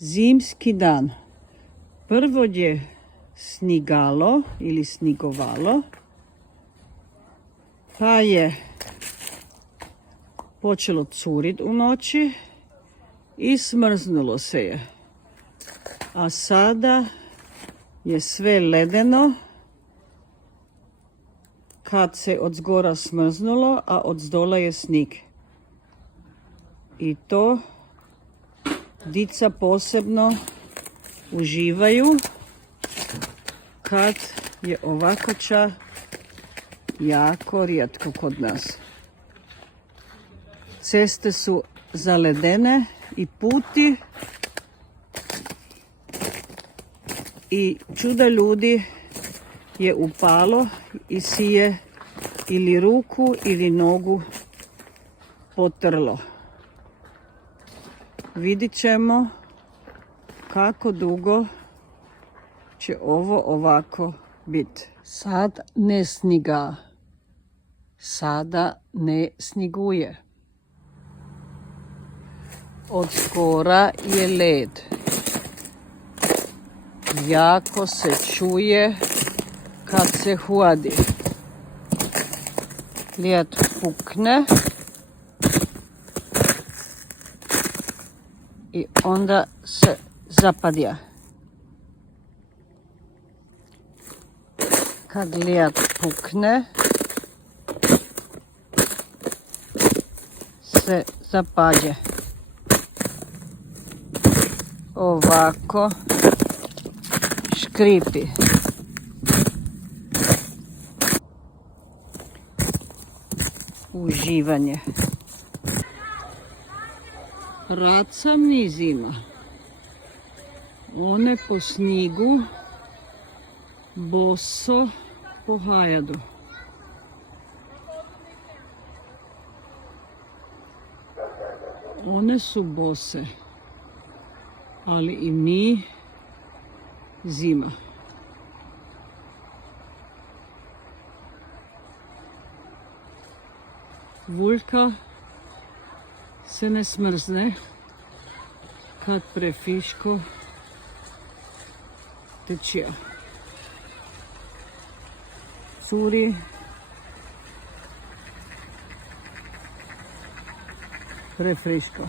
Zimski dan. Prvo je snigalo ili snigovalo, pa je počelo curit u noći i smrznulo se je. A sada je sve ledeno kad se od zgora smrznulo, a od zdola je snijeg. I to dica posebno uživaju kad je ovakača jako rijetko kod nas. Ceste su zaledene i puti i čuda ljudi je upalo i si je ili ruku ili nogu potrlo. Vidit ćemo kako dugo će ovo ovako biti. Sad ne sniga. Sada ne sniguje. Od skora je led. Jako se čuje kad se hladi. Led pukne i onda se zapadja. Kad led pukne, se zapadje. Ovako škripi. Uživanje. Rad sam ni zima. One po snigu boso pohajadu. One su bose, ali i mi zima. Vuljka se ne smrzne kad prefiško tečija. Curi prefriško.